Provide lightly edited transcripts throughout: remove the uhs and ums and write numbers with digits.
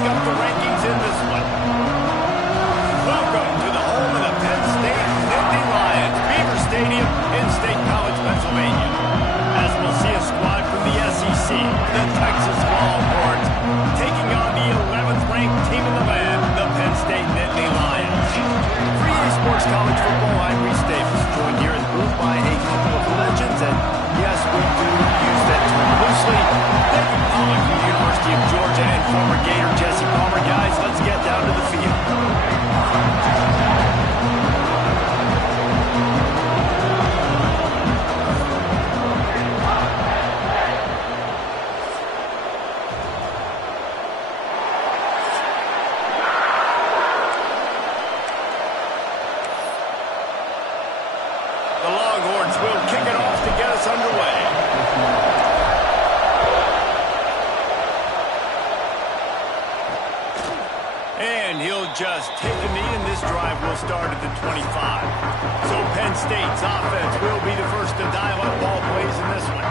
shake up the rankings in this one. Welcome to the home of the Penn State Nittany Lions, Beaver Stadium in State College, Pennsylvania. As we'll see a squad from the SEC, the Texas Longhorns, taking on the 11th ranked team in the land, the Penn State Nittany Lions. For EA Sports College Football, I'm Reese Davis, joined here in the booth by a couple of legends, and yes, we do use that term loosely. David Pollack from the University of Georgia and former Gator Jesse Palmer. Guys, let's get down to the field. The Longhorns will kick it off to get us underway. And he'll just take a knee, and this drive will start at the 25. So Penn State's offense will be the first to dial up ball plays in this one.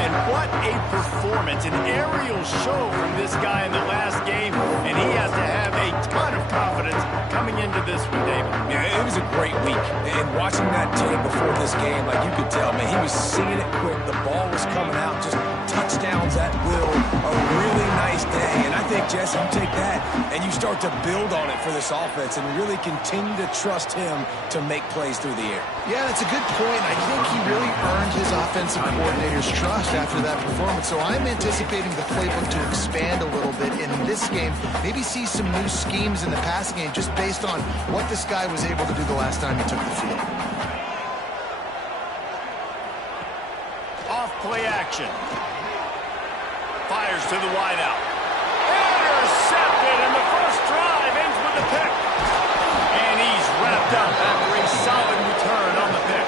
And what a performance, an aerial show from this guy in the last game, and he has to have a ton of confidence coming into this one, David. Yeah, it was a great week. And watching that tape before this game, like you could tell, man, he was seeing it quick. The ball was coming out, just touchdowns at will. A really nice day. And I think, Jesse, you take that and you start to build on it for this offense and really continue to trust him to make plays through the air. Yeah, that's a good point. I think he really earned his offensive coordinator's trust after that performance. So I'm anticipating the playbook to expand a little bit in this game. Maybe see some new schemes in the passing game just based on what this guy was able to do the last time he took the field. Off play action. Fires to the wideout. Intercepted, and the first drive ends with the pick. And he's wrapped up after a solid return on the pick.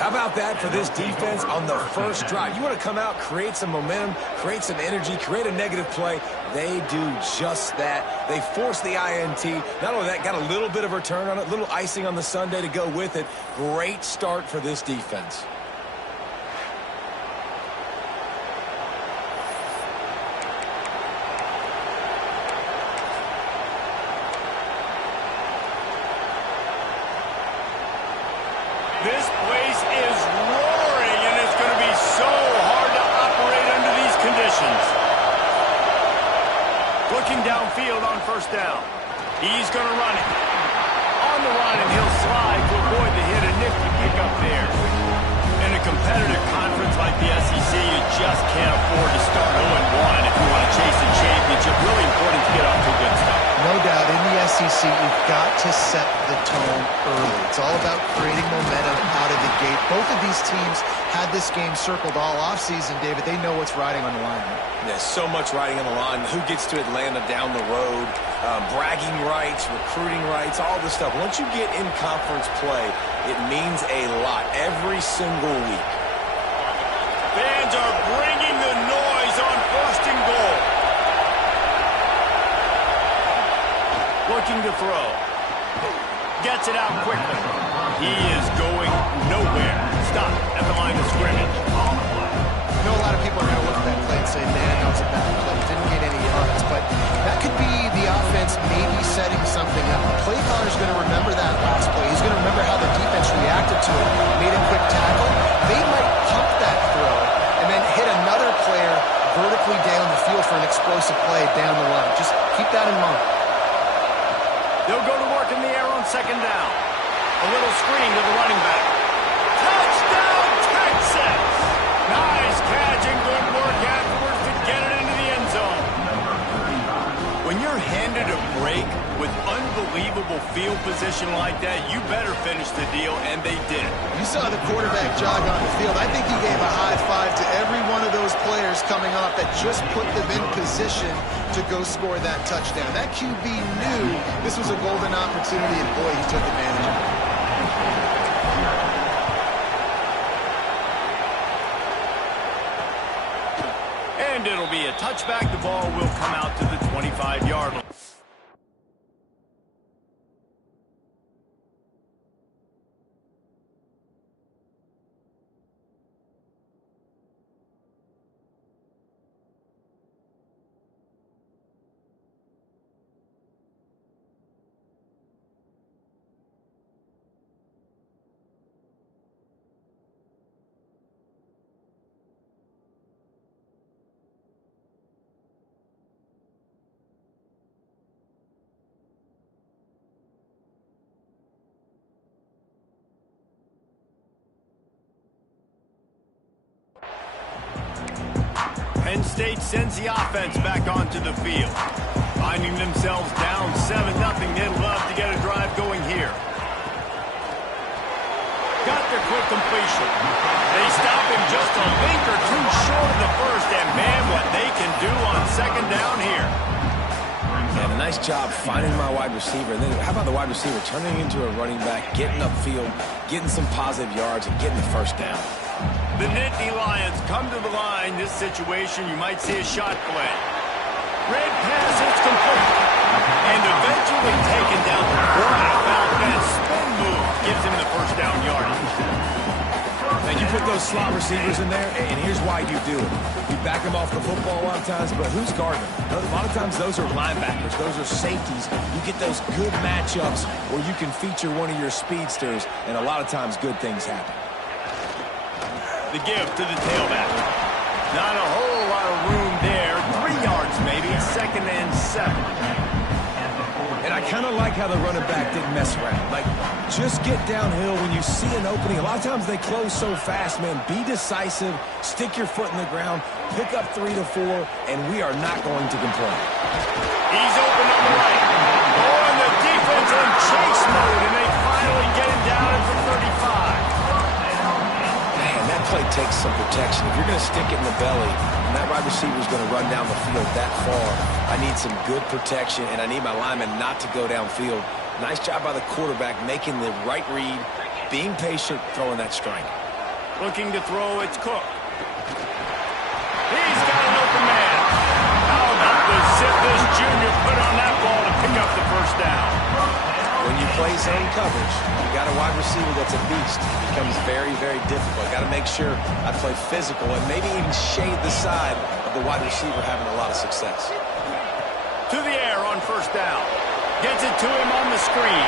How about that for this defense on the first drive? You want to come out, create some momentum, create some energy, create a negative play. They do just that. They force the INT. Not only that, got a little bit of return on it, little icing on the sundae to go with it. Great start for this defense. This place is roaring, and it's going to be so hard to operate under these conditions. Looking downfield on first down. He's going to run it. On the run, and he'll slide to avoid the hit. A nifty pickup there. In a competitive conference like the SEC, you just can't afford to start 0-1 if you want to chase a championship. Really important to get off to a good start. No doubt, in the SEC, you've got to set the tone early. It's all about creating momentum out of the gate. Both of these teams had this game circled all offseason, David. They know what's riding on the line. There's so much riding on the line. Who gets to Atlanta down the road? Bragging rights, recruiting rights, all this stuff. Once you get in conference play, it means a lot every single week. Fans are bringing the noise on first and goal. Looking to throw. Gets it out quickly. He is going nowhere. Stop at the line of scrimmage. I know a lot of people are going to look at that play and say, man, that was a bad play. Didn't get any yards. But that could be the offense maybe setting something up. The play caller's going to remember that last play. He's going to remember how the defense reacted to it, made a quick tackle. They might pump that throw and then hit another player vertically down the field for an explosive play down the line. Just keep that in mind. They'll go to work in the air on second down. A little screen to the running back. Touchdown, Texas! Nice catch and good work afterwards to get it into the end zone. When you're handed a break with unbelievable field position like that, you better finish the deal, and they did. You saw the quarterback jog on the field. I think he gave a high five to every one of those players coming off that just put them in position to go score that touchdown. That QB knew this was a golden opportunity, and boy, he took advantage of it. And it'll be a touchback. The ball will come out to the 25-yard line. Penn State sends the offense back onto the field. Finding themselves down 7-0, they'd love to get a drive going here. Got their quick completion. They stop him just a link or two short of the first, and man, what they can do on second down here. And a nice job finding my wide receiver. And then how about the wide receiver turning into a running back, getting upfield, getting some positive yards, and getting the first down. The Nittany Lions come to the line. This situation, you might see a shot play. Red pass, it's complete. And eventually taken down. What about that spin move? Gives him the first down yardage. And you put those slot receivers in there, and here's why you do it. You back them off the football a lot of times, but who's guarding them? A lot of times those are linebackers. Those are safeties. You get those good matchups where you can feature one of your speedsters, and a lot of times good things happen. The give to the tailback. Not a whole lot of room there. 3 yards maybe, 2nd and 7. And I kind of like how the running back didn't mess around. Like, just get downhill when you see an opening. A lot of times they close so fast, man. Be decisive, stick your foot in the ground, pick up 3 to 4, and we are not going to complain. He's open on the right. Oh, and the defense in chase mode, and they finally get him down at the 35. Man, that play takes some protection. If you're going to stick it in the belly, and that wide receiver is going to run down the field that far, I need some good protection, and I need my lineman not to go downfield. Nice job by the quarterback making the right read, being patient, throwing that strike. Looking to throw, it's Cook. He's got an open man. How about the zip this junior put on that ball to pick up the first down? When you play zone coverage, you got a wide receiver that's a beast. It becomes very, very difficult. Got to make sure I play physical and maybe even shade the side of the wide receiver having a lot of success. To the air on first down. Gets it to him on the screen.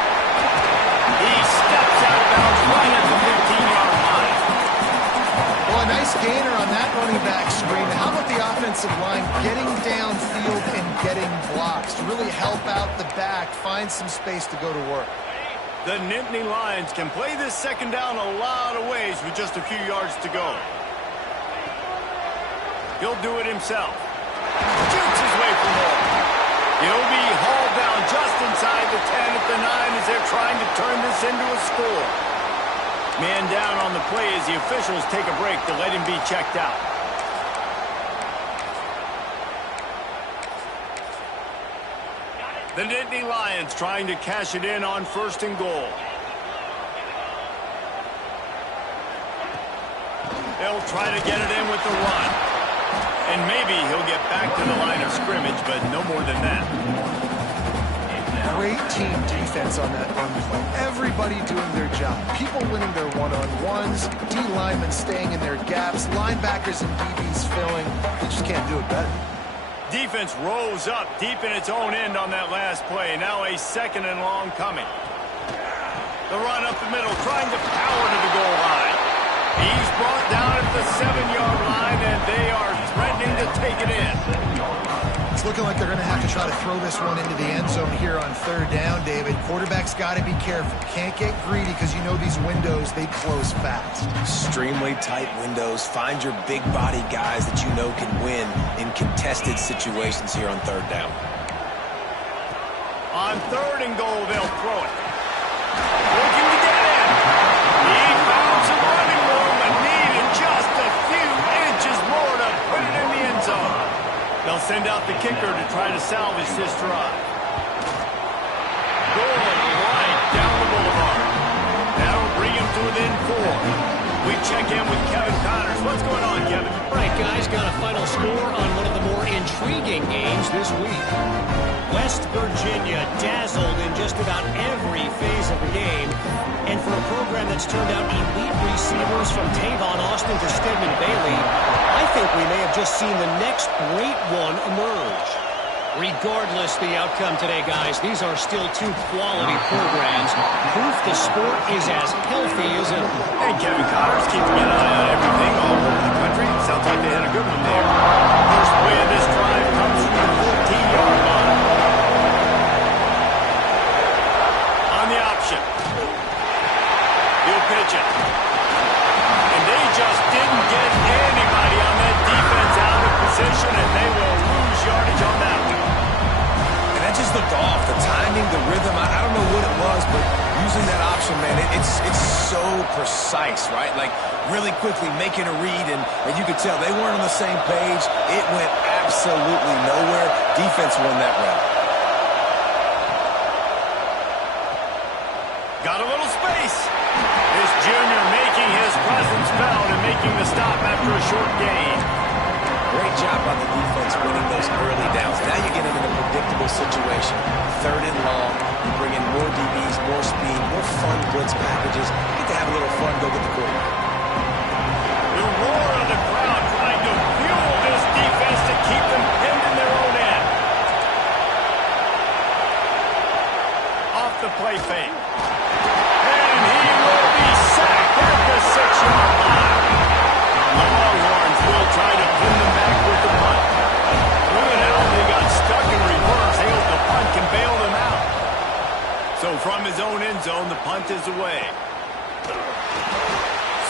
He steps out of bounds right at the 15-yard line. Well, a nice gainer on that running back screen. How about the offensive line getting downfield and getting blocks to really help out the back, find some space to go to work? The Nittany Lions can play this second down a lot of ways with just a few yards to go. He'll do it himself. Shoots his way for more. He'll be hauled down just inside the 10 at the 9 as they're trying to turn this into a score. Man down on the play as the officials take a break to let him be checked out. The Nittany Lions trying to cash it in on 1st and goal. They'll try to get it in with the run. And maybe he'll get back to the line of scrimmage, but no more than that. Great team defense on that run play. Everybody doing their job. People winning their one-on-ones, D linemen staying in their gaps, linebackers and DBs filling. They just can't do it better. Defense rose up deep in its own end on that last play. Now a 2nd and long coming. The run up the middle, trying to power to the goal line. He's brought down at the 7-yard line, and they are threatening to take it in. It's looking like they're going to have to try to throw this one into the end zone here on 3rd down, David. Quarterback's got to be careful. Can't get greedy because you know these windows, they close fast. Extremely tight windows. Find your big body guys that you know can win in contested situations here on 3rd down. On 3rd and goal, they'll throw it. Looking to get in. He found some running room and needed just a few inches more to put it in the end zone. They'll send out the kicker to try to salvage this drive. Going right down the boulevard. That'll bring him to within 4. We check in with Kevin Connors. What's going on, Kevin? All right, guys, got a final score on one of the more intriguing games this week. West Virginia dazzled in just about every phase of the game. And for a program that's turned out elite receivers from Tavon Austin to Stedman Bailey, I think we may have just seen the next great one emerge. Regardless the outcome today, guys, these are still 2 quality programs. Proof the sport is as healthy as ever. And Kevin Connors keeping an eye on everything all over the country. Sounds like they had a good one there. First play of this drive comes from the 14-yard line. On the option. He'll pitch it. And they just didn't get anybody on that defense out of position. just looked off. The timing, the rhythm, I don't know what it was, but using that option, man, it's so precise, right? Like, really quickly making a read, and you could tell they weren't on the same page. It went absolutely nowhere. Defense won that round. Got a little space. This junior making his presence felt and making the stop after a short gain. Great job on the defense winning those early downs. Now you get into a predictable situation. 3rd and long. You bring in more DBs, more speed, more fun blitz packages. You get to have a little fun, go get the quarterback. The roar of the crowd trying to fuel this defense to keep them pinned in their own end. Off the play fake. And he will be sacked at the 6-yard line. The Longhorns will try to pin them back with the punt. Look at how they got stuck in reverse. They hope the punt can bail them out. So from his own end zone, the punt is away.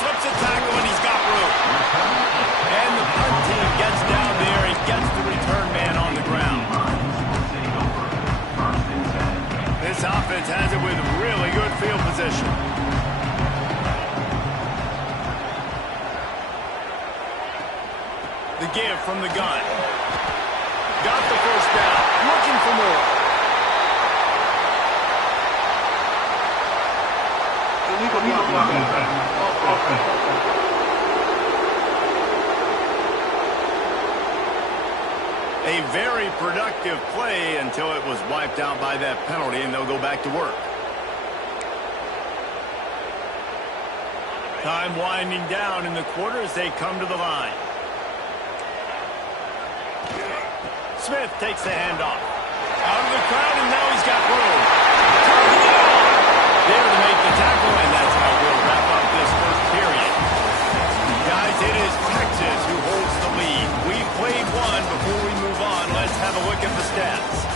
Slips a tackle and he's got room. And the punt team gets down there and gets the return man on the ground. This offense has it with really good field position. The give from the gun. Got the first down. Looking for more. A very productive play until it was wiped out by that penalty, and they'll go back to work. Time winding down in the quarter as they come to the line. Smith takes the handoff. Out of the crowd, and now he's got room. There to make the tackle, and that's how we'll wrap up this first period. Guys, it is Texas who holds the lead. We played one. Before we move on, let's have a look at the stats.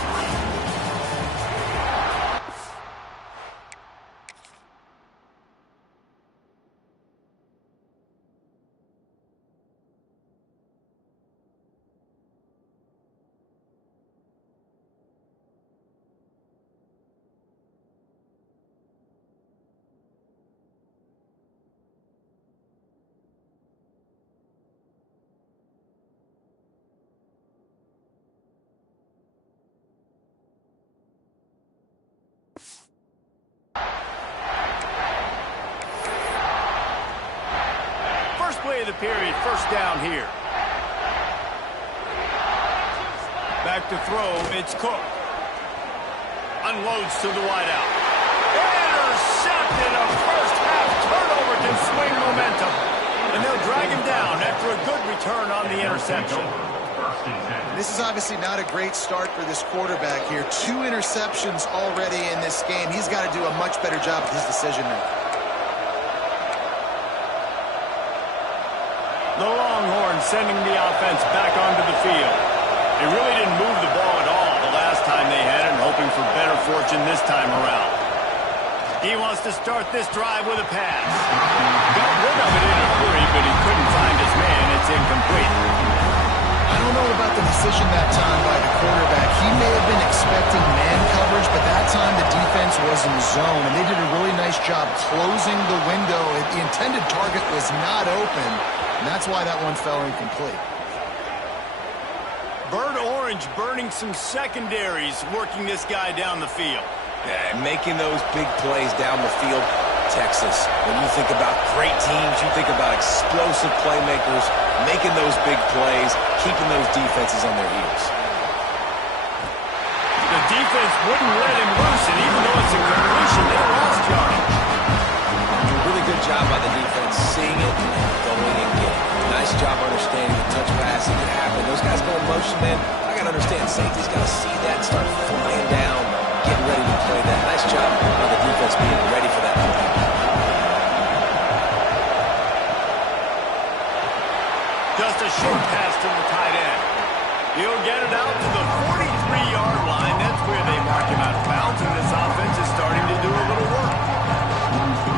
Play of the period, first down here. Back to throw, it's Cook. Unloads to the wideout. Intercepted, a first half turnover can swing momentum. And they'll drag him down after a good return on the interception. This is obviously not a great start for this quarterback here. 2 interceptions already in this game. He's got to do a much better job with his decision making. The Longhorns sending the offense back onto the field. They really didn't move the ball at all the last time they had it, and hoping for better fortune this time around. He wants to start this drive with a pass. Got rid of it in a hurry, but he couldn't find his man. It's incomplete. I don't know about the decision that time by the quarterback. He may have been expecting man coverage, but that time the defense was in zone, and they did a really nice job closing the window. The intended target was not open. And that's why that one fell incomplete. Bird Orange burning some secondaries, working this guy down the field. Yeah, making those big plays down the field. Texas, when you think about great teams, you think about explosive playmakers, making those big plays, keeping those defenses on their heels. The defense wouldn't let him loose, and even though it's a completion, they lost yardage. Really good job by the defense, seeing it, going and getting it. Nice job understanding the touch pass. It can happen. Those guys go in motion, man. I got to understand, safety's got to see that, start flying down, getting ready to play that. Nice job by the defense being ready for that play. Just a short pass to the tight end. He'll get it out to the 43-yard line. That's where they mark him out of bounds, and this offense is starting to do a little work.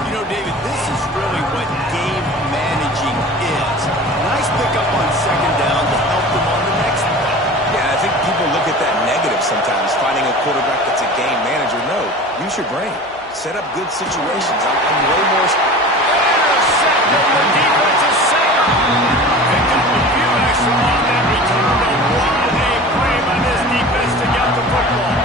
You know, David, this is really what game managing is. Nice pickup on second down to help them on the next play. Yeah, I think people look at that negative sometimes. a quarterback that's a game manager. No, use your brain. Set up good situations. I'm way more... Intercepted. The defense is set up. Picked up a few extra on that return, but what a play by this defense to get the football.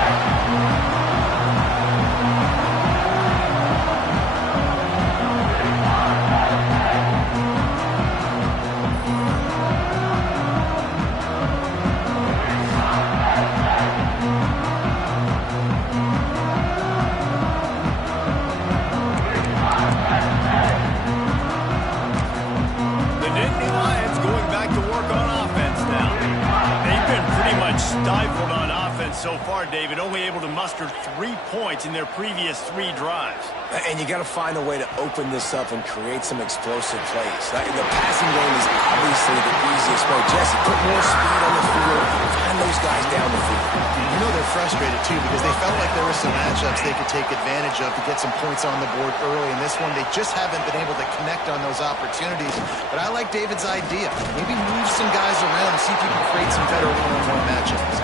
Stifled on offense so far, David, only able to muster 3 points in their previous 3 drives. And you got to find a way to open this up and create some explosive plays. The passing game is obviously the easiest way. Jesse, put more speed on the field, find those guys down the field. You know they're frustrated, too, because they felt like there were some matchups they could take advantage of to get some points on the board early. In this one, they just haven't been able to connect on those opportunities. But I like David's idea. Maybe move some guys around and see if you can create some better one-on-one matchups.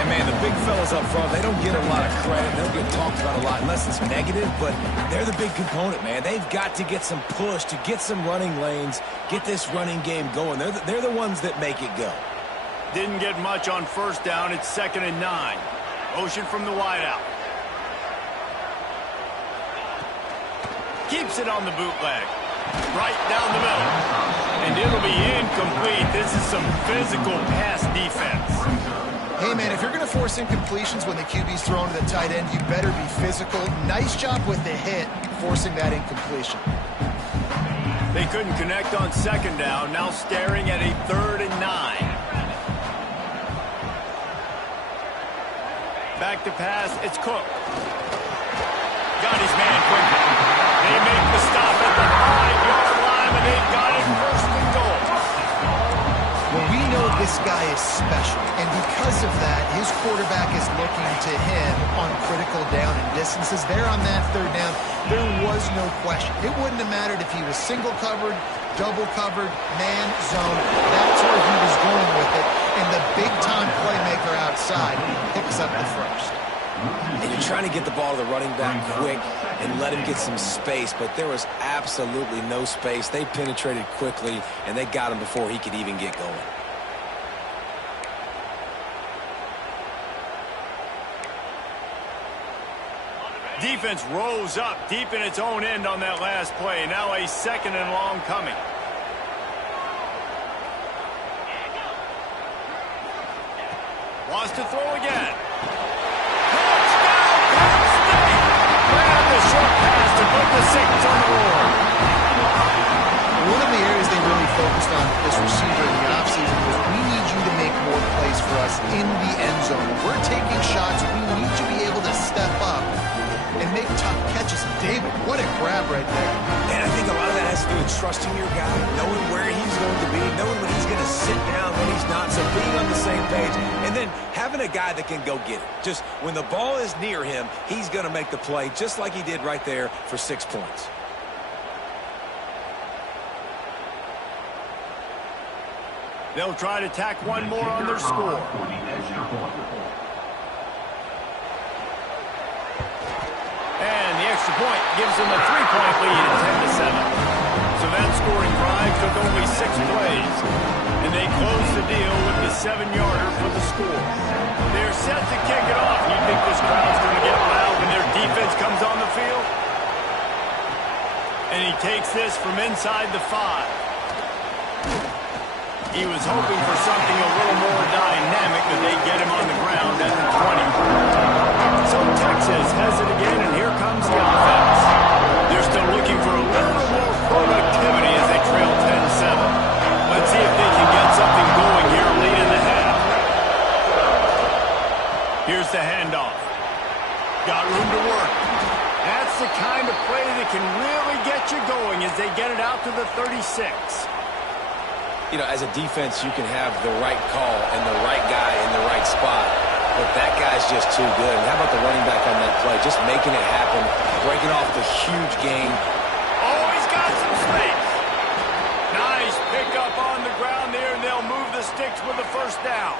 And, man, the big fellas up front, they don't get a lot of credit. They don't get talked about a lot unless it's negative, but they're the big component, man. They've got to get some push, to get some running lanes, get this running game going. They're the ones that make it go. Didn't get much on first down. It's 2nd and 9. Motion from the wideout. Keeps it on the bootleg. Right down the middle. And it'll be incomplete. This is some physical pass defense. Hey, man, if you're going to force incompletions when the QB's thrown to the tight end, you better be physical. Nice job with the hit, forcing that incompletion. They couldn't connect on 2nd down. Now staring at a 3rd and 9. Back to pass, it's Cook. Got his man quickly. They make the stop at the 5-yard line, and they've got it 1st and goal. Well, we know this guy is special, and because of that, his quarterback is looking to him on critical down and distances. There on that 3rd down, there was no question. It wouldn't have mattered if he was single covered, double covered, man, zone. That's where he was going with it, and the big-time playmaker outside picks up the first. And you're trying to get the ball to the running back quick and let him get some space, but there was absolutely no space. They penetrated quickly, and they got him before he could even get going. Defense rose up deep in its own end on that last play. Now a 2nd and long coming. Wants to throw again. Grab the short pass to put the 6 on the board. One of the areas they really focused on with this receiver in the offseason was we need you to make more plays for us in the end zone. If we're taking shots, we need you to be able to step up and make tough catches. David, what a grab right there. And I think a lot of that has to do with trusting your guy, knowing where he's going to be, knowing when he's going to sit down, when he's not, so being on the same page, and then having a guy that can go get it. Just when the ball is near him, he's going to make the play, just like he did right there for 6 points. They'll try to tack one more on their score. And the extra point gives them a 3-point lead at 10-7. So that scoring drive took only 6 plays. And they close the deal with the 7-yarder for the score. They're set to kick it off. You think this crowd's going to get loud when their defense comes on the field? And he takes this from inside the 5. He was hoping for something a little more dynamic, but they get him on the ground at the 20. So Texas has it again, and here comes the offense. They're still looking for a little more productivity as they trail 10-7. Let's see if they can get something going here late in the half. Here's the handoff. Got room to work. That's the kind of play that can really get you going as they get it out to the 36. You know, as a defense, you can have the right call and the right guy in the right spot, but that guy's just too good. And how about the running back on that play? Just making it happen, breaking off the huge gain. Oh, he's got some space. Nice pickup on the ground there, and they'll move the sticks with the 1st down.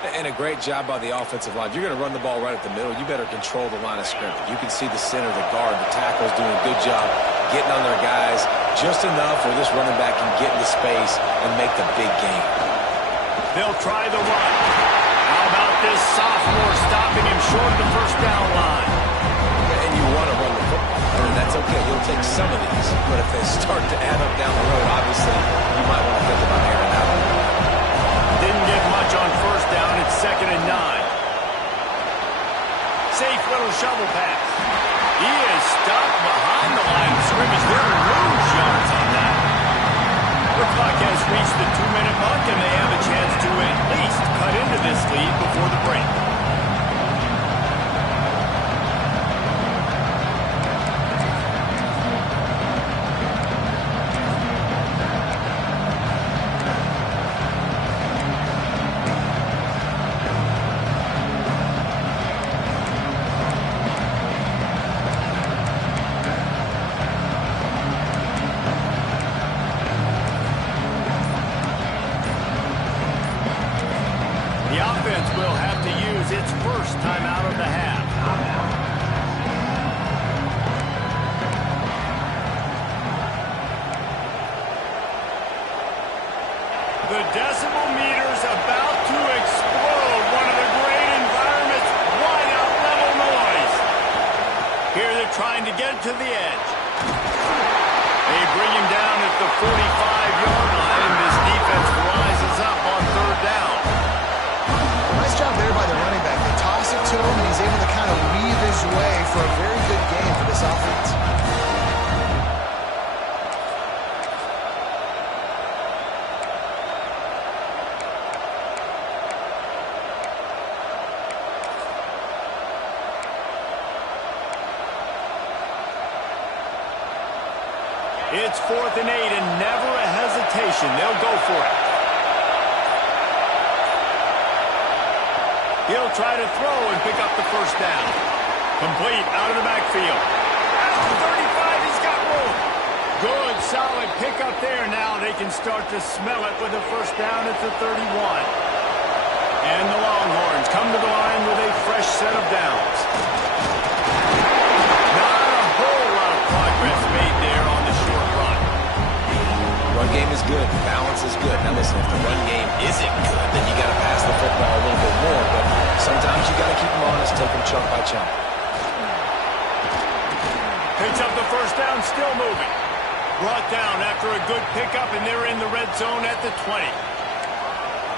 And a great job by the offensive line. If you're going to run the ball right at the middle, you better control the line of scrimmage. You can see the center, the guard, the tackles doing a good job getting on their guys just enough where this running back can get into space and make the big game. They'll try the run. How about this sophomore stopping him short of the first down line? And you want to run the football. And that's okay. You'll take some of these. But if they start to add up down the road, obviously, you might want to think about airing that one. Didn't get much on first down. It's 2nd and 9. Safe little shovel pass. He is stopped behind the line of scrimmage. There are lose yards on that. The clock has reached the 2-minute mark, and they have a chance to at least cut into this lead before the break. Will have to use its first time out of the half. The decibel meter's about to explode. One of the great environments, wide out level noise. Here they're trying to get to the edge. They bring him down at the 45-yard line, and this defense rises up on 3rd down. Nice job there by the running back. They toss it to him, and he's able to kind of weave his way for a very good game for this offense. It's 4th and 8, and never a hesitation. They'll go for it. He'll try to throw and pick up the first down. Complete out of the backfield. At the 35, he's got room. Good, solid pickup there. Now they can start to smell it with a first down at the 31. And the Longhorns come to the line with a fresh set of downs. Not a whole lot of progress made there on the short run. Run game is good. Balance is good. Now listen, if the run game isn't good, then you got to pass the football a little bit more. But sometimes you got to keep them honest, take them chunk by chunk. Picks up the first down, still moving. Brought down after a good pickup, and they're in the red zone at the 20.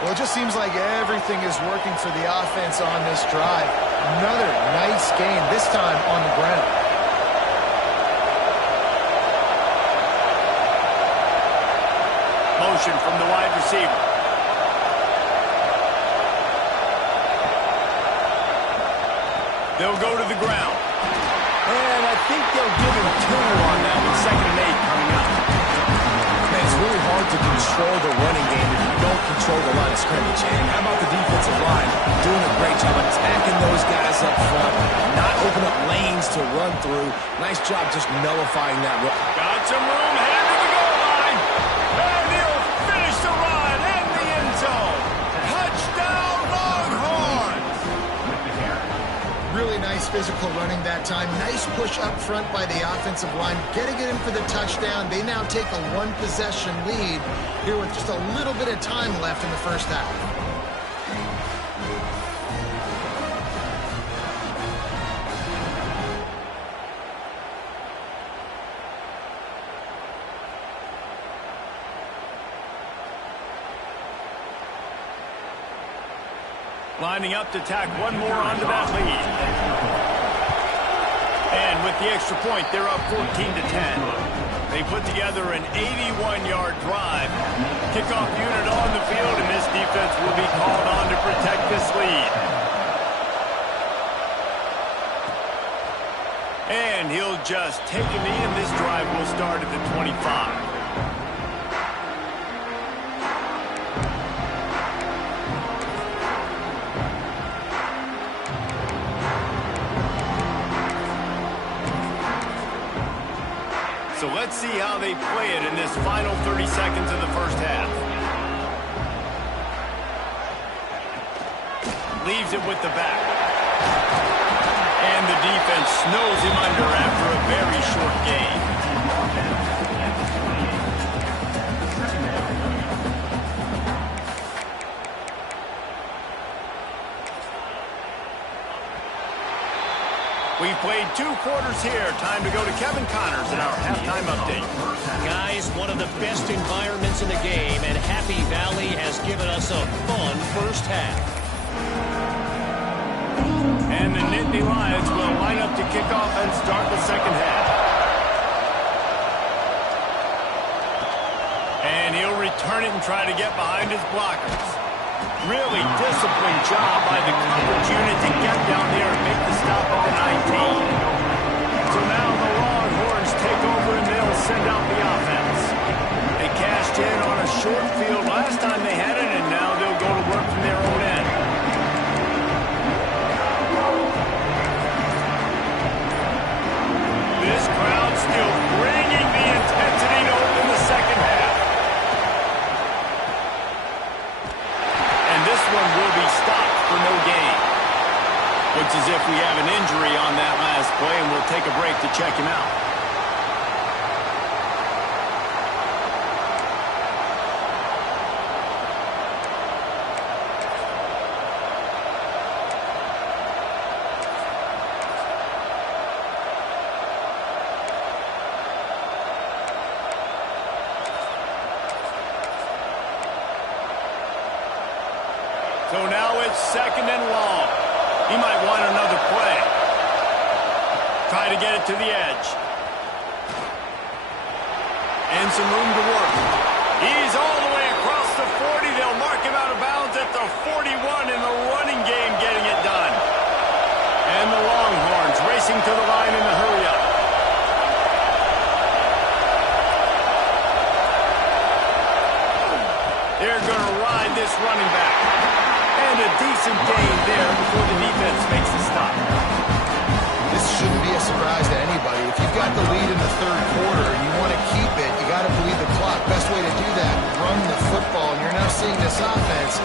Well, it just seems like everything is working for the offense on this drive. Another nice gain, this time on the ground. Motion from the wide receiver. They'll go to the ground. And I think they'll give him 2 on that one. 2nd and 8 coming up. Man, it's really hard to control the running game if you don't control the line of scrimmage. And how about the defensive line doing a great job attacking those guys up front, not open up lanes to run through. Nice job just nullifying that run. Got some room headed to the goal line. And he'll finish the run in the end zone. Touchdown, Longhorns! Really nice physical running that time. Nice push up front by the offensive line. Getting it in for the touchdown. They now take a 1-possession lead here with just a little bit of time left in the first half. Lining up to tack one more onto that lead. And with the extra point, they're up 14-10. They put together an 81-yard drive. Kickoff unit on the field, and this defense will be called on to protect this lead. And he'll just take a knee, and this drive will start at the 25. So let's see how they play it in this final 30 seconds of the first half. leaves it with the back. And the defense snows him under after a very short gain. We've played 2 quarters here. Time to go to Kevin Connors in our halftime update. Guys, one of the best environments in the game, and Happy Valley has given us a fun first half. And the Nittany Lions will line up to kick off and start the second half. And he'll return it and try to get behind his blockers. Really disciplined job by the coverage unit to get down there and make the stop at the 19. So now the Longhorns take over and they'll send out the offense. They cashed in on a short field last time they had it, and now they'll go to work from their own end. This crowd still bringing the intensity to open the second half. This one will be stopped for no gain. Looks as if we have an injury on that last play, and we'll take a break to check him out. So now it's 2nd and long. He might want another play. Try to get it to the edge. And some room to work. He's all the way across the 40. They'll mark him out of bounds at the 41 in the running game, getting it done. And the Longhorns racing to the line in the hurry-up. They're going to ride this running back. And a decent gain there before the defense makes the stop. This shouldn't be a surprise to anybody. If you've got the lead in the 3rd quarter and you want to keep it, you got to bleed the clock. Best way to do that, run the football. And you're now seeing this offense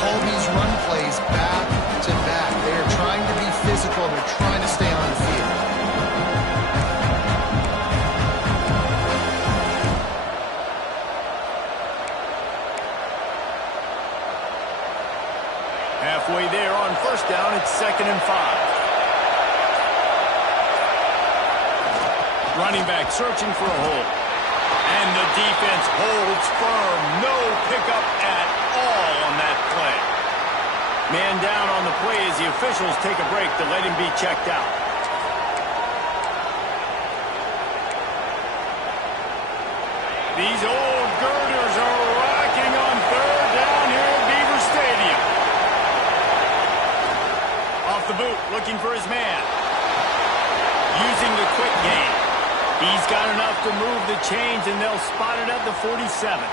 call these run plays back to back. They are trying to be physical. They're trying to stay on the field. Halfway there on 1st down, it's 2nd and 5. Running back searching for a hole. And the defense holds firm. No pickup at all on that play. Man down on the play as the officials take a break to let him be checked out. These old girders are rocking on 3rd down here at Beaver Stadium. Off the boot, looking for his man. Using the quick game. He's got enough to move the chains, and they'll spot it at the 47.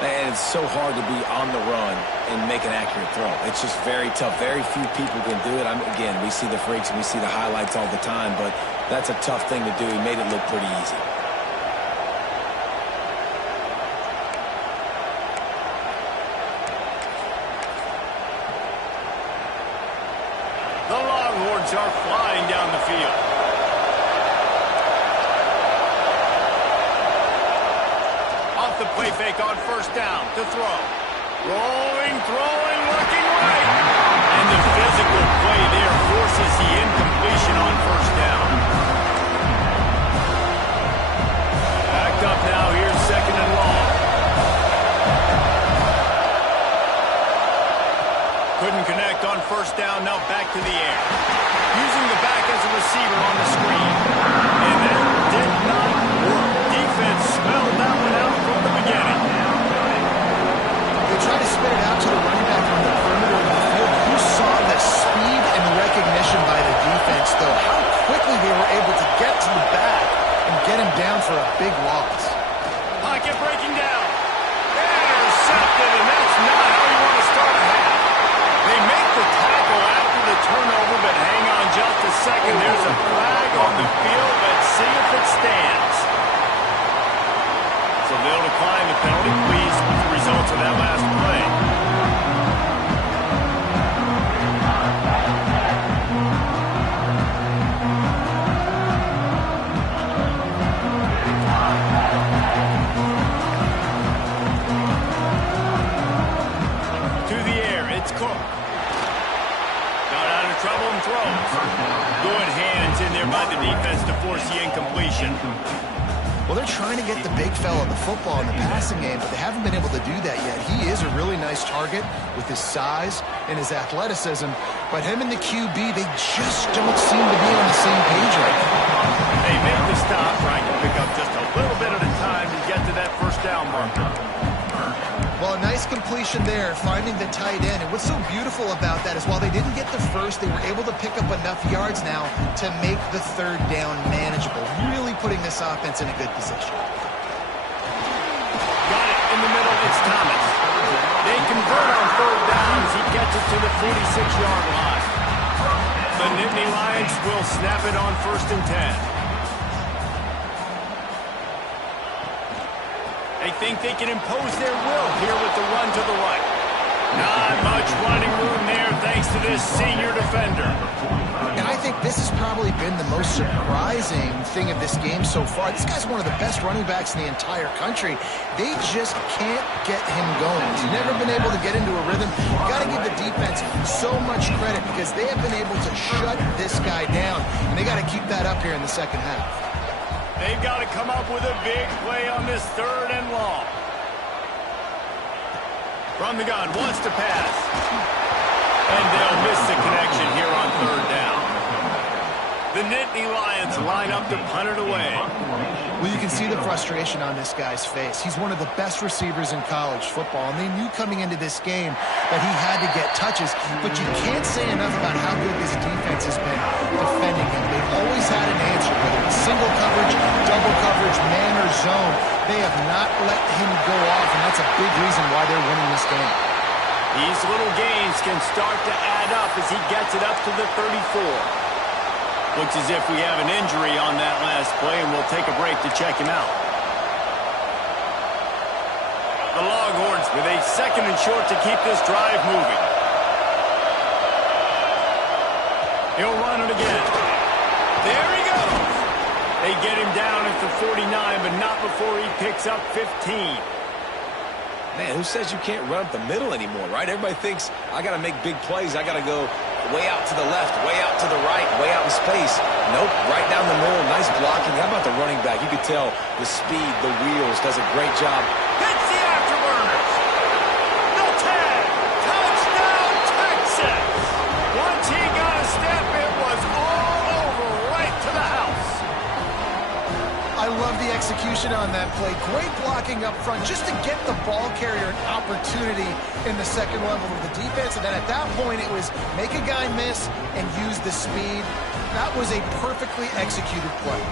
And it's so hard to be on the run and make an accurate throw. It's just very tough. Very few people can do it. Again, we see the freaks and we see the highlights all the time, but that's a tough thing to do. He made it look pretty easy. The Longhorns are flying down the field. Off the play fake on 1st down to throw. Rolling, throwing, looking right. And the physical play there forces the incompletion on 1st down. Backed up now, here's 2nd and long. Couldn't connect on 1st down, now back to the air. Using the back as a receiver on the screen. And that did not work. Defense smelled that one out from the beginning. They try to spin it out to the running back on the perimeter of the field. You saw the speed and recognition by the defense, though. How quickly they were able to get to the back and get him down for a big loss. Pocket breaking down. Intercepted, and that's not how you want to start a half. They make the tackle after the turnover, but hang on just a second. There's a flag on the field. Let's see if it stands. So they'll decline the penalty, pleased with the results of that last play. trouble and throws. Good hands in there by the defense to force the incompletion. Well, they're trying to get the big fella the football in the passing game, but they haven't been able to do that yet. He is a really nice target with his size and his athleticism, but him and the QB, they just don't seem to be on the same page right now. They make the stop, trying to pick up just a little bit at a time to get to that first down marker. Well, a nice completion there, finding the tight end. And what's so beautiful about that is while they didn't get the first, they were able to pick up enough yards now to make the third down manageable, really putting this offense in a good position. Got it in the middle, it's Thomas. They convert on third down as he gets it to the 46-yard line. The Nittany Lions will snap it on 1st and 10. They think they can impose their will here with the run to the right. Not much running room there thanks to this senior defender. And I think this has probably been the most surprising thing of this game so far. This guy's one of the best running backs in the entire country. They just can't get him going. He's never been able to get into a rhythm. You've got to give the defense so much credit because they have been able to shut this guy down. And they got to keep that up here in the second half. They've got to come up with a big play on this 3rd and long. From the gun, wants to pass. And they'll miss the connection here on 3rd down. The Nittany Lions line up to punt it away. Well, you can see the frustration on this guy's face. He's one of the best receivers in college football, and they knew coming into this game that he had to get touches, but you can't say enough about how good this defense has been defending him. They've always had an answer, whether it's single coverage, double coverage, man or zone. They have not let him go off, and that's a big reason why they're winning this game. These little gains can start to add up as he gets it up to the 34. Looks as if we have an injury on that last play, and we'll take a break to check him out. The Longhorns with a 2nd and short to keep this drive moving. He'll run it again. There he goes. They get him down at the 49, but not before he picks up 15. Man, who says you can't run up the middle anymore, right? Everybody thinks, I got to make big plays. I got to go way out to the left, way out to the right, way out in space. Nope, right down the middle, nice blocking. How about the running back? You could tell the speed, the wheels, does a great job. Hits the afterburners. No tag. Touchdown, Texas. Once he got a step, it was all over right to the house. I love the execution on that play. Great blocking up front just to get the ball carrier an opportunity in the second level of the defense. And then at that point, it was make a guy miss and use the speed. That was a perfectly executed play.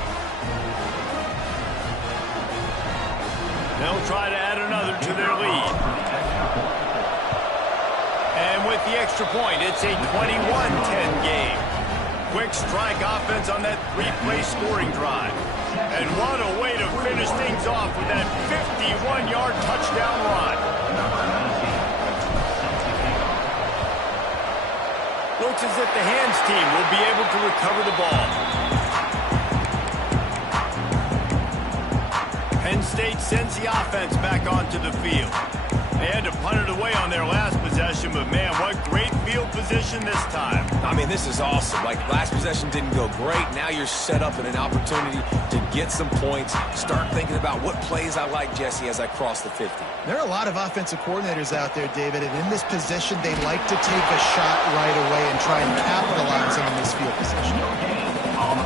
They'll try to add another to their lead. And with the extra point, it's a 21-10 game. Quick strike offense on that 3-play scoring drive. And what a way to finish things off with that 51-yard touchdown run. Looks as if the hands team will be able to recover the ball. Penn State sends the offense back onto the field. They had to punt it away on their last possession, but man, what great field position this time. I mean, this is awesome. Like, last possession didn't go great. Now you're set up in an opportunity to get some points. Start thinking about what plays I like, Jesse, as I cross the 50. There are a lot of offensive coordinators out there, David, and in this position, they like to take a shot right away and try and capitalize on this field position.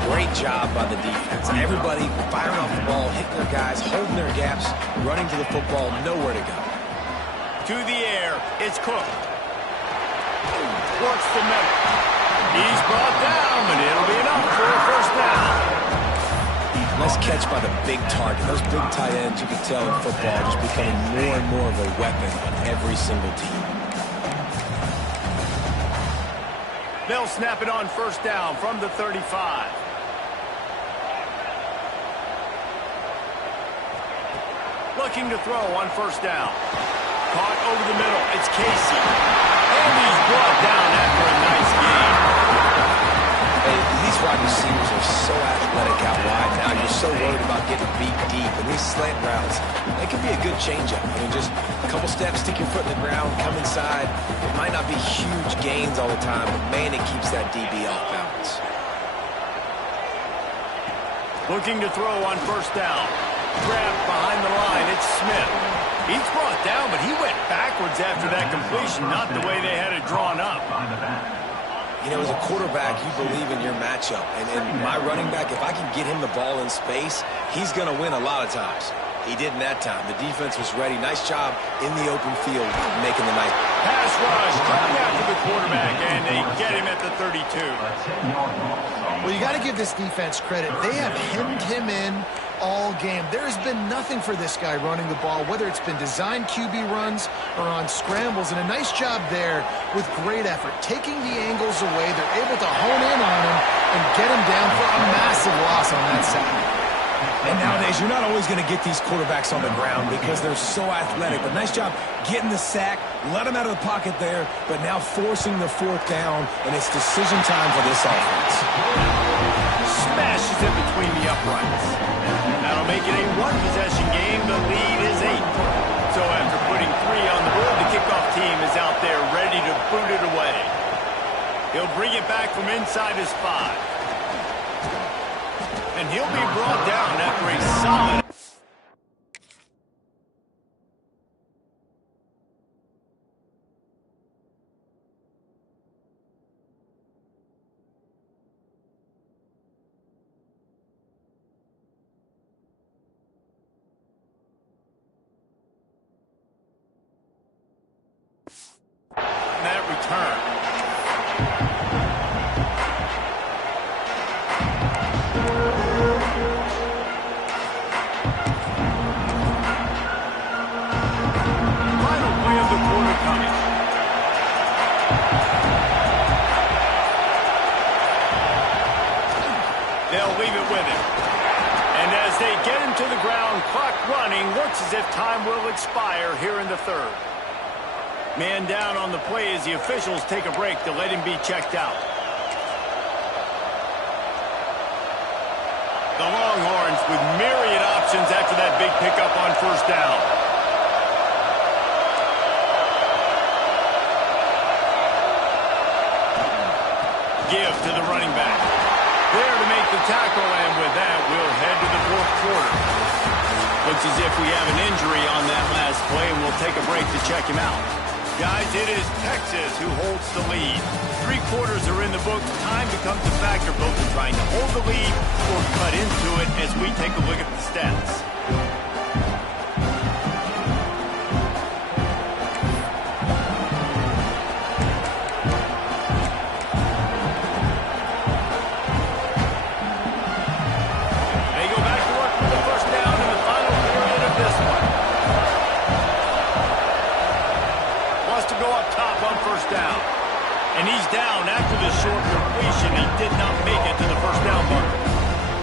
Great job by the defense. Everybody firing off the ball, hitting their guys, holding their gaps, running to the football, nowhere to go. To the air, it's Cook. Works the middle. He's brought down, but it'll be enough for a first down. Nice catch by the big target. Those big tight ends, you can tell in football, just becoming more and more of a weapon on every single team. They'll snap it on first down from the 35. Looking to throw on first down. Caught over the middle. It's Casey. And he's brought down after a nice game. Hey, these wide receivers are so athletic out wide. Now you're so worried about getting beat deep. And these slant routes, they can be a good changeup. I mean, just a couple steps, stick your foot in the ground, come inside. It might not be huge gains all the time, but man, it keeps that DB off balance. Looking to throw on first down. Grabbed behind the line, it's Smith. He's brought down, but he went backwards after that completion, not the way they had it drawn up. You know, as a quarterback, you believe in your matchup. And my running back, if I can get him the ball in space, he's going to win a lot of times. He didn't that time. The defense was ready. Nice job in the open field making the nice pass rush, coming after the quarterback, and they get him at the 32. Well, you got to give this defense credit. They have hemmed him in all game. There's been nothing for this guy running the ball, whether it's been designed QB runs or on scrambles, and a nice job there with great effort. Taking the angles away, they're able to hone in on him and get him down for a massive loss on that side. And nowadays, you're not always going to get these quarterbacks on the ground because they're so athletic. But nice job getting the sack, let him out of the pocket there, but now forcing the fourth down, and it's decision time for this offense. Smashes it between the uprights. That'll make it a one-possession game. The lead is 8. So after putting 3 on the board, the kickoff team is out there ready to boot it away. He'll bring it back from inside his 5. And he'll be brought down after a solid... that return. Final play of the quarter coming. They'll leave it with him. And as they get him to the ground, clock running, looks as if time will expire here in the 3rd. Man down on the play as the officials take a break to let him be checked out. The Longhorns with myriad options after that big pickup on first down. Give to the running back. There to make the tackle, and with that, we'll head to the 4th quarter. Looks as if we have an injury on that last play, and we'll take a break to check him out. Guys, it is Texas who holds the lead. 3 quarters are in the books. Time becomes a factor both in trying to hold the lead or cut into it as we take a look at the stats. They go back to work for the first down in the final period of this one. To go up top on first down. And he's down after the short completion. He did not make it to the first down marker.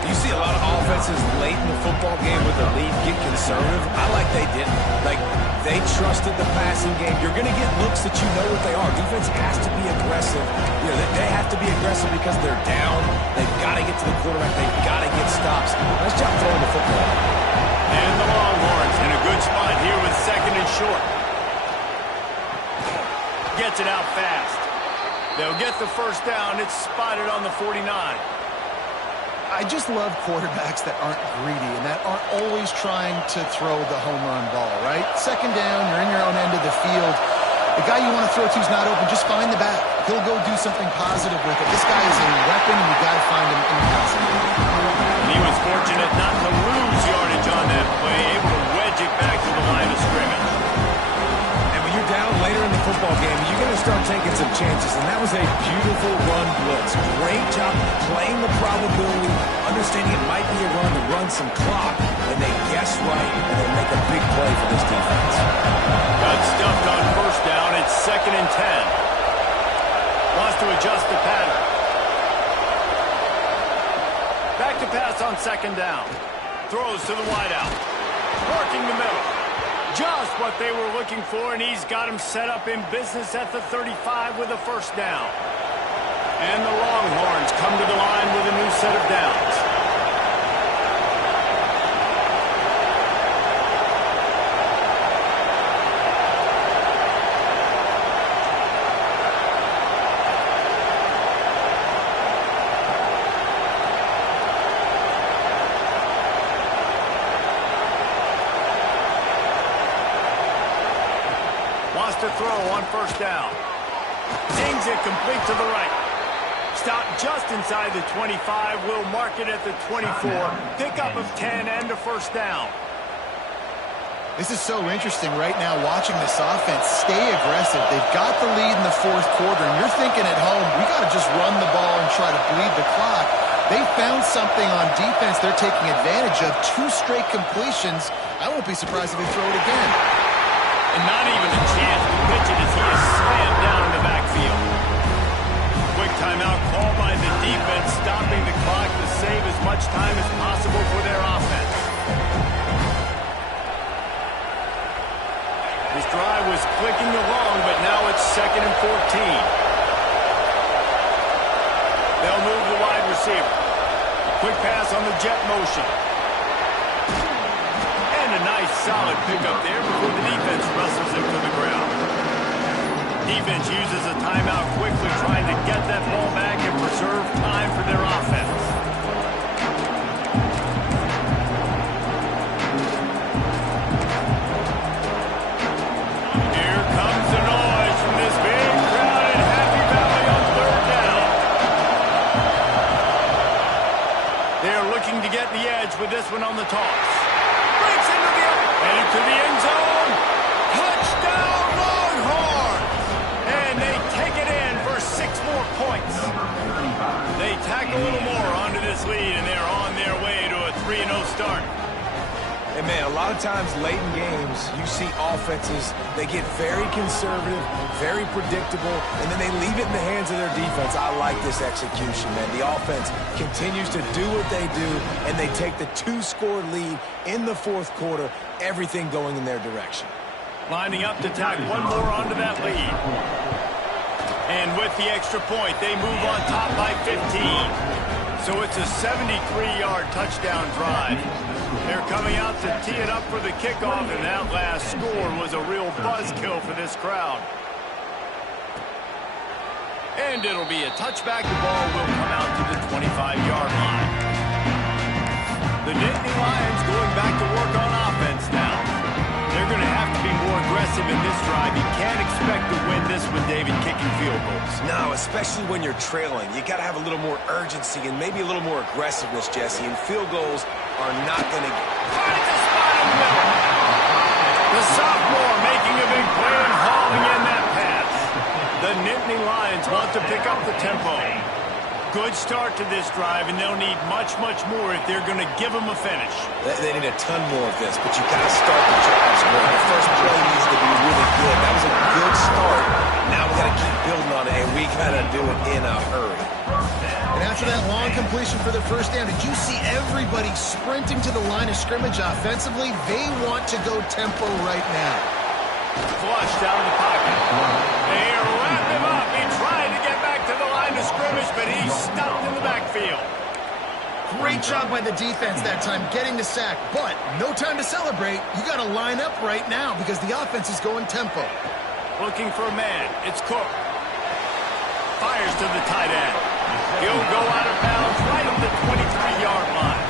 You see a lot of offenses late in the football game with the lead get conservative. I like they didn't. Like, they trusted the passing game. You're going to get looks that you know what they are. Defense has to be aggressive. You know, they have to be aggressive because they're down. They've got to get to the quarterback. They've got to get stops. Nice job throwing the football. And the Longhorns in a good spot here with 2nd and short. Gets it out fast. They'll get the first down. It's spotted on the 49. I just love quarterbacks that aren't greedy and that aren't always trying to throw the home run ball, right? 2nd down, you're in your own end of the field. The guy you want to throw to is not open. Just find the back. He'll go do something positive with it. This guy is a weapon, and you got to find him in the passing game. He was fortunate not to lose yardage on that play, able to wedge it back to the line of scrimmage. You're down later in the football game, you're going to start taking some chances, and that was a beautiful run blitz. Great job playing the probability, understanding it might be a run to run some clock, and they guess right, and they make a big play for this defense. Got stuffed on first down. It's 2nd and 10. Wants to adjust the pattern. Back to pass on 2nd down. Throws to the wideout. Working the middle. Just what they were looking for, and he's got him set up in business at the 35 with a first down. And the Longhorns come to the line with a new set of downs. throw on first down. Zings it complete to the right. Stop just inside the 25. Will mark it at the 24. Pickup of 10 and a first down. This is so interesting right now watching this offense stay aggressive. They've got the lead in the fourth quarter, and you're thinking at home, we got to just run the ball and try to bleed the clock. They found something on defense they're taking advantage of. 2 straight completions. I won't be surprised if they throw it again. And not even a chance to pitch it as he is slammed down in the backfield. Quick timeout called by the defense, stopping the clock to save as much time as possible for their offense. This drive was clicking along, but now it's 2nd and 14. They'll move the wide receiver. Quick pass on the jet motion. And a nice solid pickup there before the defense wrestles him to the ground. Defense uses a timeout quickly, trying to get that ball back and preserve time for their offense. Here comes the noise from this big crowd in Happy Valley on 3rd down. They're looking to get the edge with this one on the toss. Breaks into the end zone. Touchdown Longhorns! And they take it in for 6 more points. They tack a little more onto this lead, and they're on their way to a 3-0 start. And man, a lot of times late in games, you see offenses, they get very conservative, very predictable, and then they leave it in the hands of their defense. I like this execution, man. The offense continues to do what they do, and they take the 2-score lead in the fourth quarter, everything going in their direction. Lining up to tack one more onto that lead. And with the extra point, they move on top by 15. So it's a 73-yard touchdown drive. They're coming out to tee it up for the kickoff, and that last score was a real buzzkill for this crowd. And it'll be a touchback. The ball will come out to the 25-yard line. The Nittany Lions going back to work on offense now. They're going to have to be more aggressive in this drive. You can't expect to win this with David kicking field goals. No, especially when you're trailing. You got to have a little more urgency and maybe a little more aggressiveness, Jesse. And field goals are not going to get... Finds a spot in the middle. The sophomore making a big play and hauling in that pass. The Nittany Lions want to pick up the tempo. Good start to this drive, and they'll need much, much more if they're going to give them a finish. They need a ton more of this, but you got to start the drives well. The first play needs to be really good. That was a good start. Now we got to keep building on it, and we got to do it in a hurry. And after that long completion for the first down, did you see everybody sprinting to the line of scrimmage offensively? They want to go tempo right now. Flushed out of the pocket. They wrap him up. He tried to get back to the line of scrimmage, but he's stopped in the backfield. Great job by the defense that time getting the sack, but no time to celebrate. You got to line up right now because the offense is going tempo. Looking for a man. It's Cook. Fires to the tight end. He'll go out of bounds right at the 23-yard line.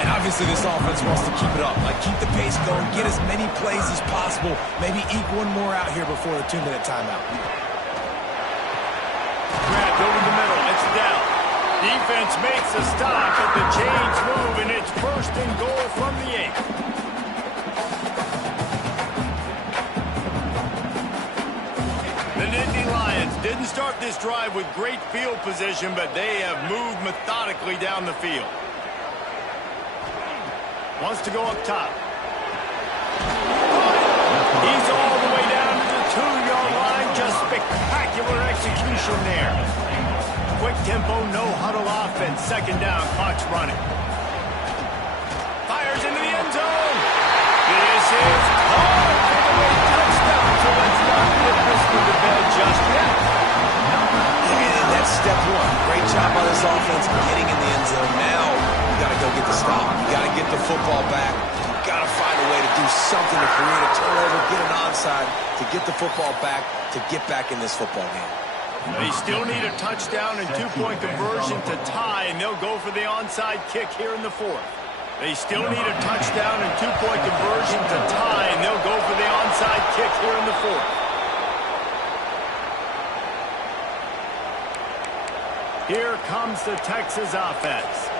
And obviously this offense wants to keep it up. Like, keep the pace going, get as many plays as possible, maybe eke one more out here before the 2-minute timeout. Grabbed over the middle. It's down. Defense makes a stop, but the chains move, and it's 1st and goal from the 8. The Nittany Lions didn't start this drive with great field position, but they have moved methodically down the field. Wants to go up top. He's all the way down to the 2-yard line. Just spectacular execution there. Quick tempo, no huddle offense. 2nd down, clock's running. Fires into the end zone. This is caught for the late touchdown. So let's not put this one to bed just yet. And that's step one. Great job by this offense getting in the end zone. Now you got to go get the stop. You got to get the football back. You got to find a way to do something to create a turnover, get an onside, to get the football back, to get back in this football game. They still need a touchdown and 2-point conversion to tie, and they'll go for the onside kick here in the 4th. They still need a touchdown and two-point conversion to tie, and they'll go for the onside kick here in the fourth. Here comes the Texas offense.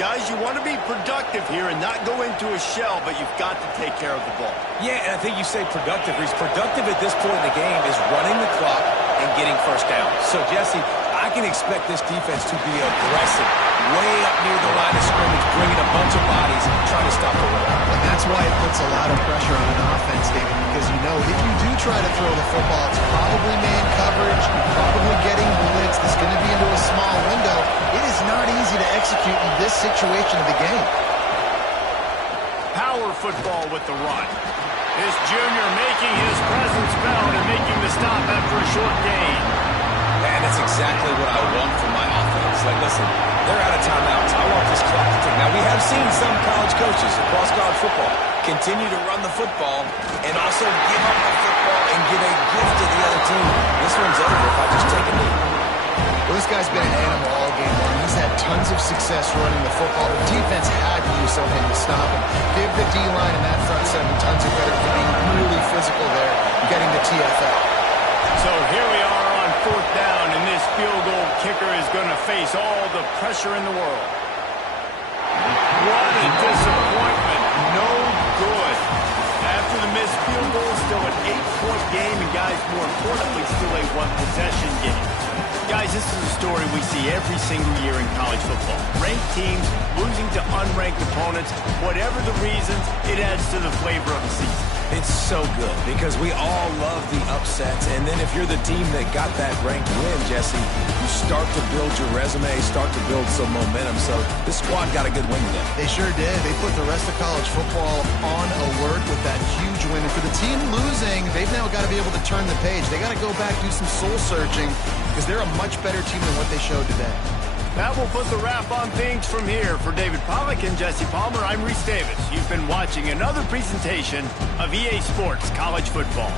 Guys, you want to be productive here and not go into a shell, but you've got to take care of the ball. Yeah, and I think you say productive. He's productive at this point in the game is running the clock and getting first down. So, Jesse, I can expect this defense to be aggressive, way up near the line of scrimmage, bringing a bunch of bodies, trying to stop the run. And that's why it puts a lot of pressure on an offense, David, because you know if you do try to throw the football, it's probably man coverage, you're probably getting blitzed, it's going to be into a small window. It is not easy to execute in this situation of the game. Power football with the run. This junior making his presence felt and making the stop after a short gain. And it's exactly what I want from my offense. Like, listen, they're out of timeouts. I want this clock to tick. Now, we have seen some college coaches across college football continue to run the football and also give up the football and give a gift to the other team. This one's over if I just take a knee. Well, this guy's been an animal all game long. He's had tons of success running the football. The defense had to do something to stop him. Give the D-line and that front seven tons of credit for being really physical there, getting the TFL. So here we are on fourth down, and this field goal kicker is going to face all the pressure in the world. What a disappointment. No good. After the missed field goal, still an 8-point game, and guys, more importantly, still a one-possession game. Guys, this is a story we see every single year in college football. Ranked teams losing to unranked opponents. Whatever the reasons, it adds to the flavor of the season. It's so good because we all love the upsets. And then if you're the team that got that ranked win, Jesse, you start to build your resume, start to build some momentum. So this squad got a good win today. They sure did. They put the rest of college football on alert with that huge win. And for the team losing, they've now got to be able to turn the page. They got to go back, do some soul searching, because they're a much better team than what they showed today. That will put the wrap on things from here. For David Pollack and Jesse Palmer, I'm Reese Davis. You've been watching another presentation of EA Sports College Football.